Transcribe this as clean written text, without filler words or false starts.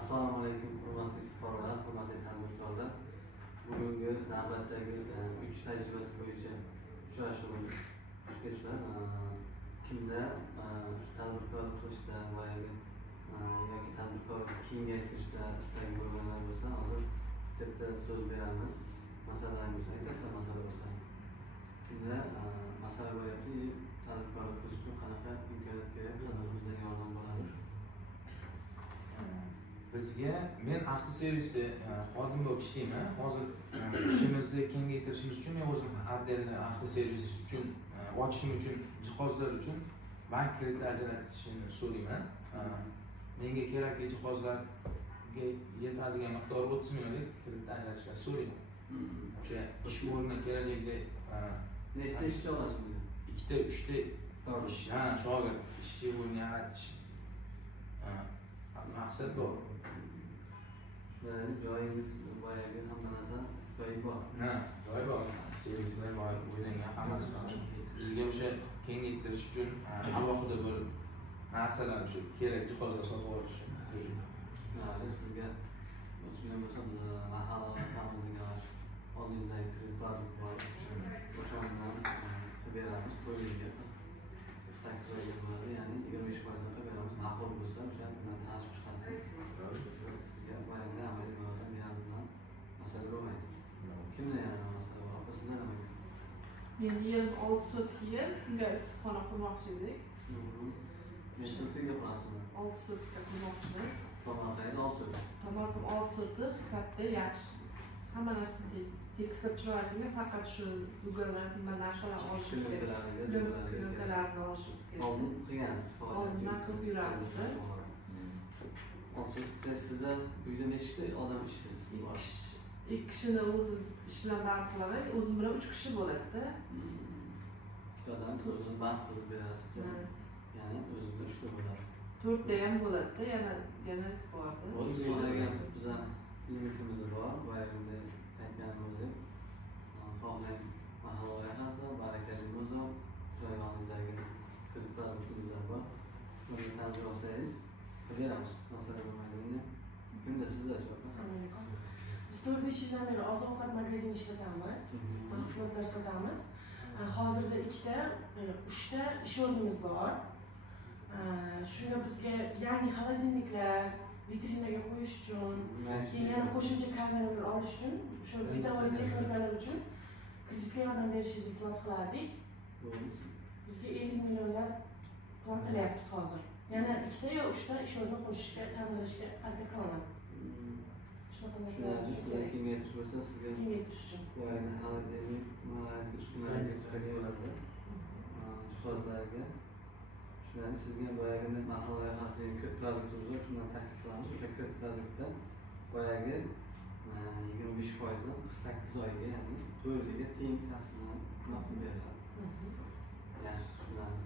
Assalomu alaykum, hurmatli fuqarolar, hurmatli tadbirkorlar. Bugungi navbatdagi 3 tajribasi bo'yicha uchrashuvimiz kechgan. Kimda shu tadbirkor qilishda va yoki tadbirkorlikni kengaytirishda istagi bo'lganlar bo'lsa, hozir bitta so'z beramiz. Masalangiz aytasizlar, masala bo'lsa. Kimda masala bo'lyapti, tadbirkorlik qilish uchun qanaqa imkoniyat kerak, qanaqa bizdan yordam bo'ladi? Bizga men avtoservisda xodim bo'lib ishlayman. Hozir ishimizni kengaytirishimiz uchun men o'zim отдельный avtoservis uchun ochishim uchun jihozlar uchun bank krediti ajratishini so'rayman. Menga kerakli jihozlarga yetadigan miqdor 30 millionlik kredit ajratishni so'rayman. O'sha ish o'rni kelajakda nechta ishchi olasiz? 2 ta 3 ta shogird ishchi o'rni yaratish maqsad bor. Joyingiz boyagi hamma narsa joyi bor. Joyi bor. Servislar bor, o'ylangan hammasi bor. Bizga o'sha kengaytirish uchun alohida bir narsalar, o'sha kerak jihozlar sotib olish uchun. Sizga o'tgan bo'lsa, biz mahallalarimizdagi oldingizdagi kredit produkt bor. O'shandan beramiz, to'yga 8 oyga bo'ladi, ya'ni 25% beramiz. Ma'qul bo'lsa, o'shandan tasib chiqasiz. Sizga boyagi amaliy yordam beramizdan masala bo'lmaydi. Kimda yana masala bor? Sizda nima? Men yerim 6 sotik yer, unga issiqxona qurmoqchi edik. Necha sotikga qurasizmi? 6 sotikga qurmoqchimiz. Tomorqangiz 6 sotik. Tomorqam 6 sotik, katta, yaxshi. Hamma narsani tekislab chiroyli, faqat shu dugalar, nima narsalar olishimiz kerak. Lo'kalarni olishimiz kerak. Oldin qilgansiz. Oldindan qilib yuramiz. 6 sotik sizda uyda nechta odam ishlaysiz? 2 kishini o'zim ish bilan band qilaman, o'zim bilan 3 kishi bo'ladi-da. 2 odam o'zini band qilib berasiz. Ya'ni o'zingizda 3 ta bo'ladi. 4 ta ham bo'ladi-da, yana bordi. O'zimizga biza limitimiz bor, boyagida aytganimizdek. Xohlang mahalla loyihasi, barakali bo'lsa, joyingizdagi kredit produktlar bor. Buni tanlab olsangiz, beramiz. Masala bo'lmaydi. Kunda sizlar Assalomu alaykum. Biz 4-5 yildan beri oziq-ovqat magazini ishlatamiz. Mahsulotlar sotamiz. Hozirda 2 ta, 3 ta ish o'rnimiz bor. Shunga bizga yangi xolodilniklar vitrinaga qo'yish uchun, keyin yana qo'shimcha kameralar olish uchun, o'sha idoraviy texnikalar uchun kreditga yordam berishingizni iltimos qilardik. Bizga 50 millionlar plan qilyapmiz hozir. Yana 2 ta yo 3 ta ish o'rni qo'shishga, ta'minlashga harakat qilaman. Shunaqa narsalar kengaytirish bo'lsa, sizga kengaytirish uchun. boyagi xolodilnik, uskunalarga qisqartiradi. Jihozlarga shularni sizga boyagi mahalla loyihasidagi kod produktimiz bor, shundan taklif qilamiz. O'sha kod produktda boyagi 25% dan 48 oyga, ya'ni 4 yilga teng taqsimlab beriladi. Yaxshi, shularni